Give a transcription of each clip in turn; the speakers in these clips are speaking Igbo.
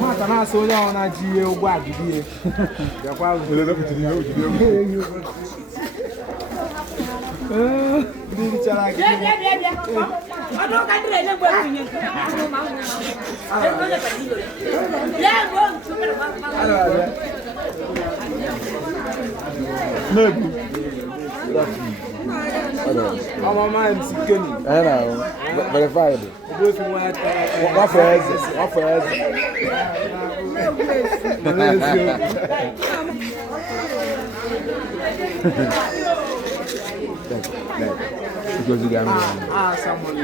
Mata na so ya na ji egwu agidi ya kwa le do kitiri o jide o bi chara agidi ado ka dire le gbo kunye Maybe. Our minds can. I know. Verified. What for us? What for us? Because you got me. Someone is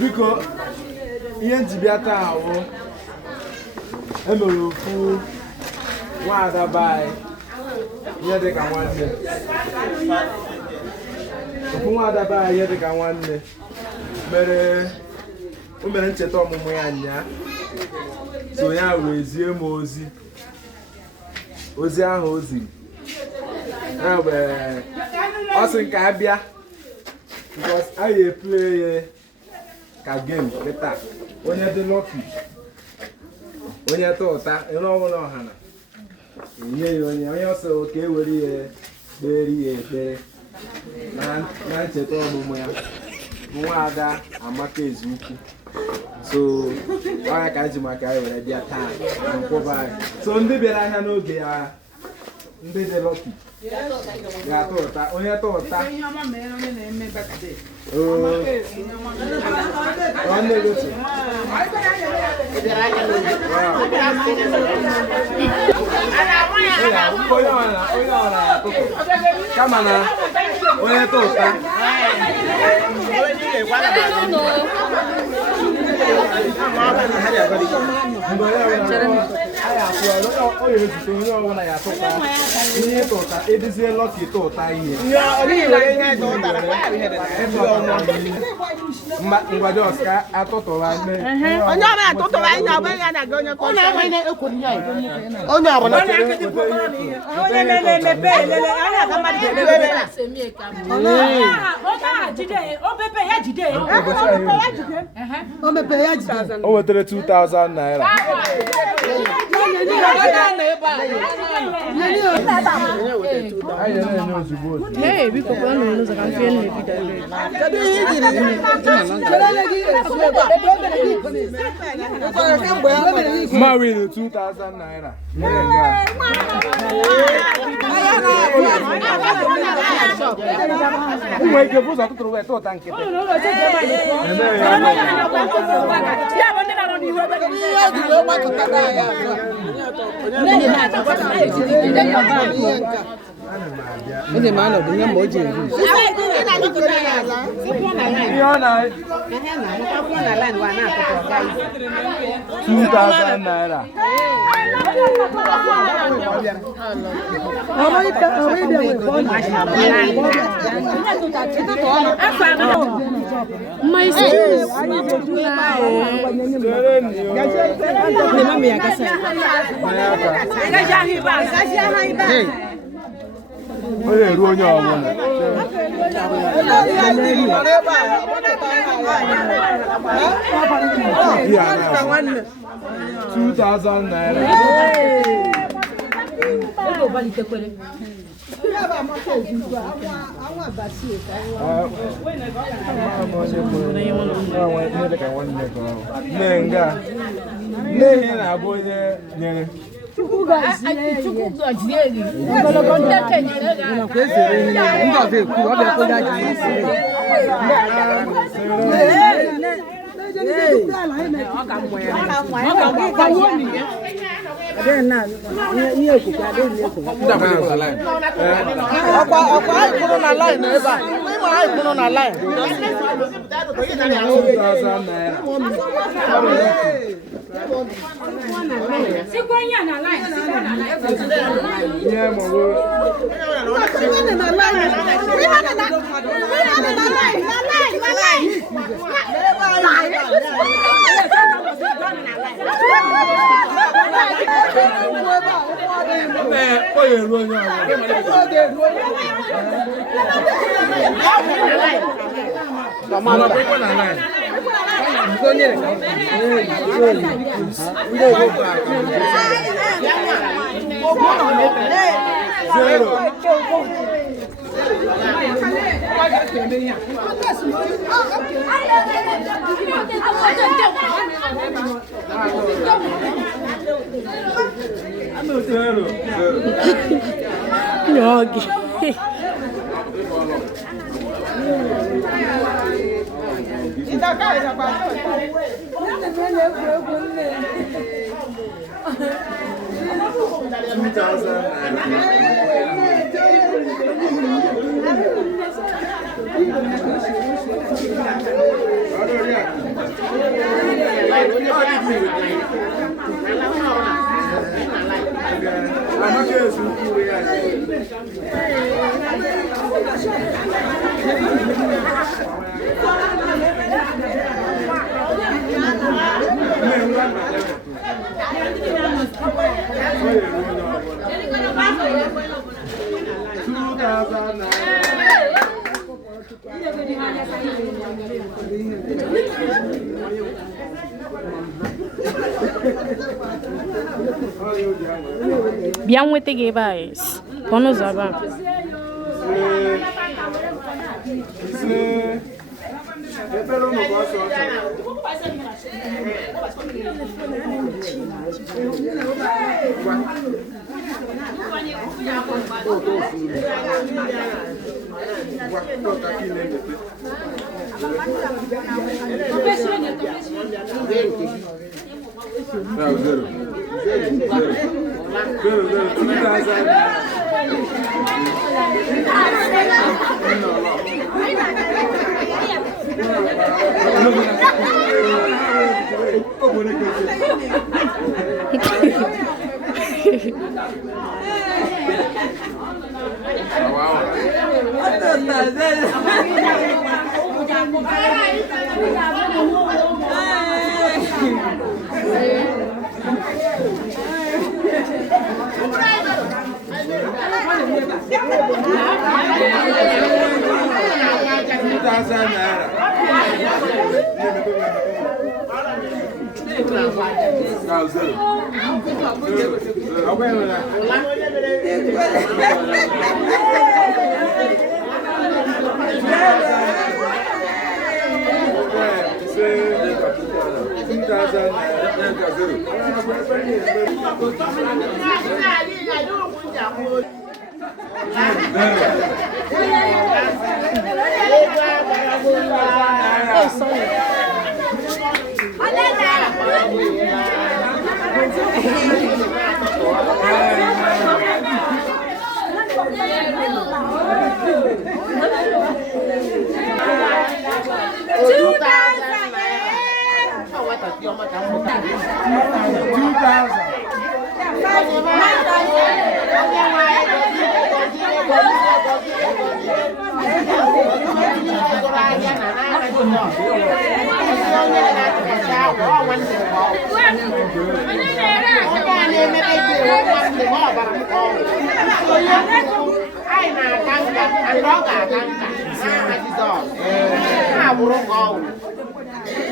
because Biata, Emily, what about Yadek and one day? What about Yadek and one day? Women chet on Moyania. So, ya was your mosey. Ozia Hosey. Also, Cabia. Because I play a game better. When you're the lucky. When you're taught that, you know, Hannah. You're also okay with the very man chet on Moya. Muada Amake Zuki. So I can't do my carry with their time and provide. So maybe I know they are lucky. Yeah, I thought that only I thought that. Come on now. Only I thought over 2,000 naira. Hey, we could run and lose a campaign. Married 2,000 naira. Onye man of the name Moji. My skills. Olha, ruim ó, mano. 2,000 naira. Bien with the guys. Ponos aba.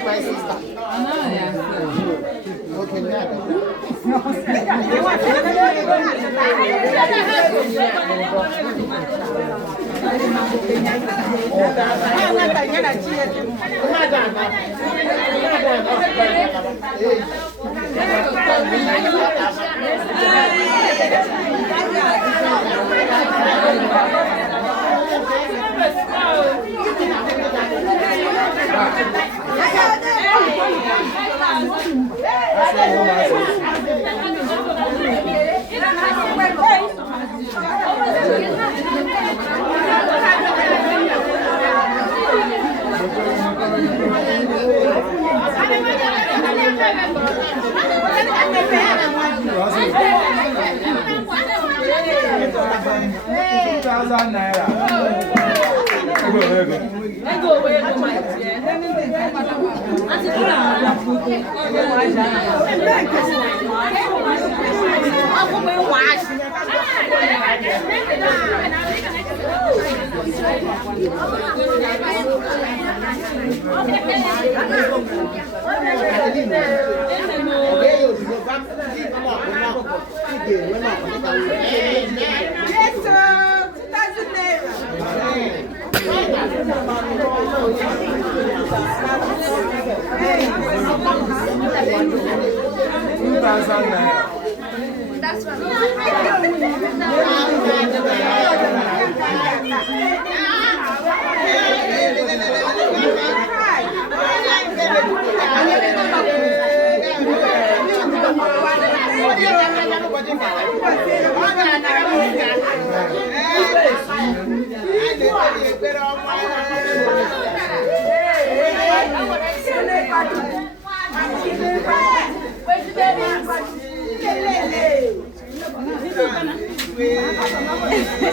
My sister. Okay,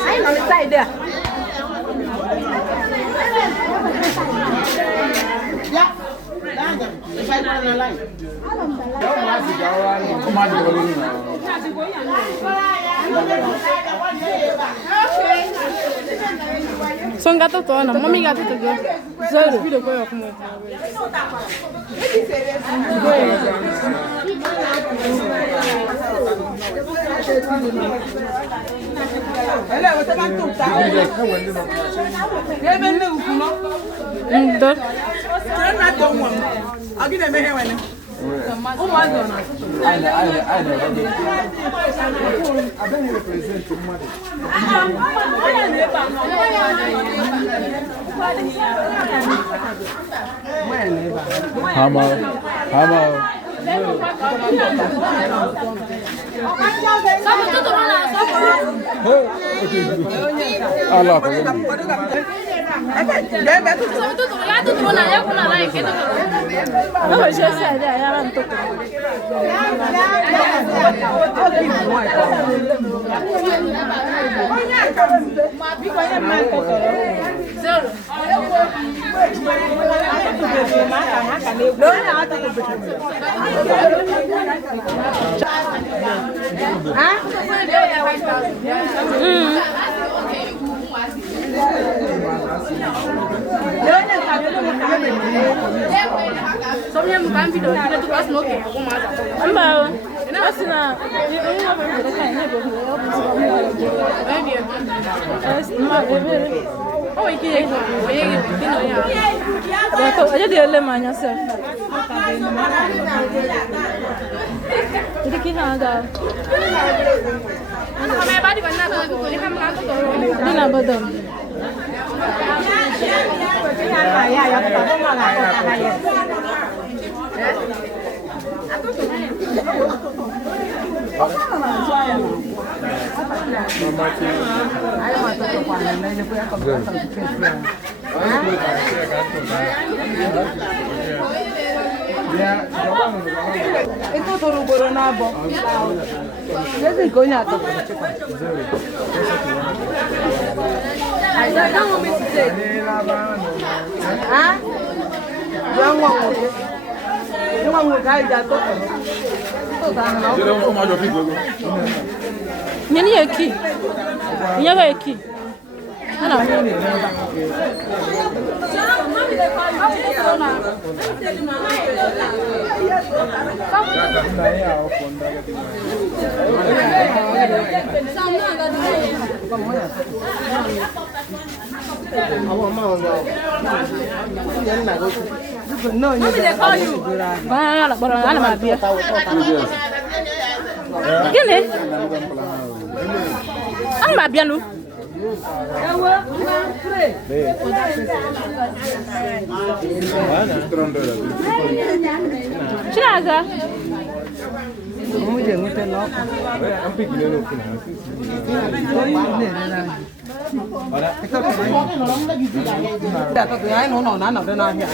I'm on the side there. Yeah. If I run a line. Son gato tono, mami gato togo. Zero. Video boy of mo. Hello, what about you? Even the Ukuno. I'll give them a hand. Oh my God. I don't represent the money. Itu turu boro nabo. Jadi kau ni atau cepat. Ada kamu mesti. Ah? Yang wangu. Yang wangu kau jatuh. Itu dah. Jadi orang mau jadi dulu. Ini yaki. Ini apa yaki? Mana? Gini? Amba bialu. Chinaga. Muje ngutelo. Ampi gini loh. Ora. Dah tu yang no no nana dah nanya.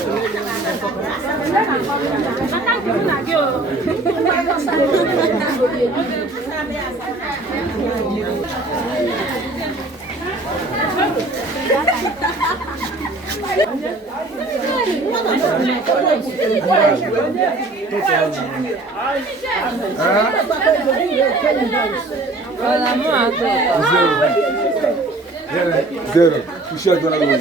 Zero. Puxa agora agora.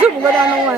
Zoom go down on one.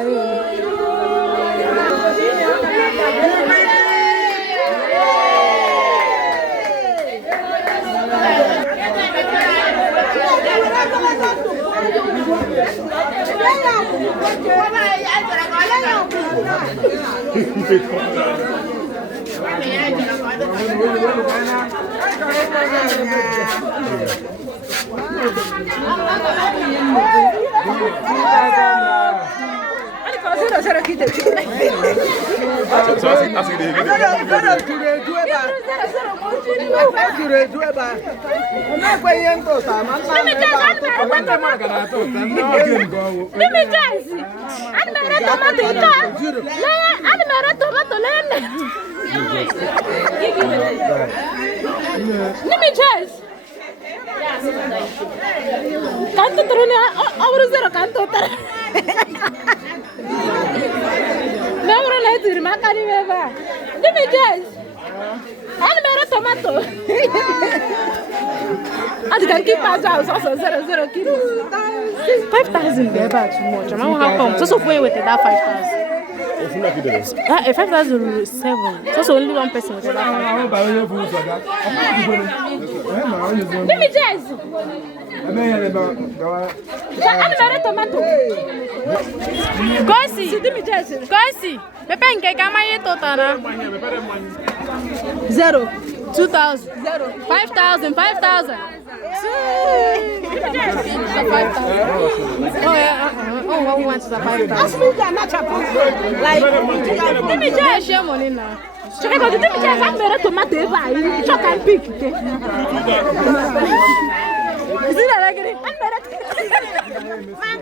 Canto terus awal zero canto ter. Namro lah itu makan ni bapa. Demi jas. Ada merah tomato. Ada kan kita jauh so 0 kilo. 5,000 bapa cuma. Cuma orang kau. So far with that 5,000. 5,007. So only one person with that 5,000. Demi jas. Ada merah tomato. Kosi. Demi jas. Kosi. Bapa ingke kamai itu tanah. 0. 2,000. 0. 5,000. 5,000. Oh yeah. Oh, one wants the 5,000. Like, let me just share money now. Check out the thing. Just I'm better tomato buy. Check and pick. Is it like it? I'm better. Man,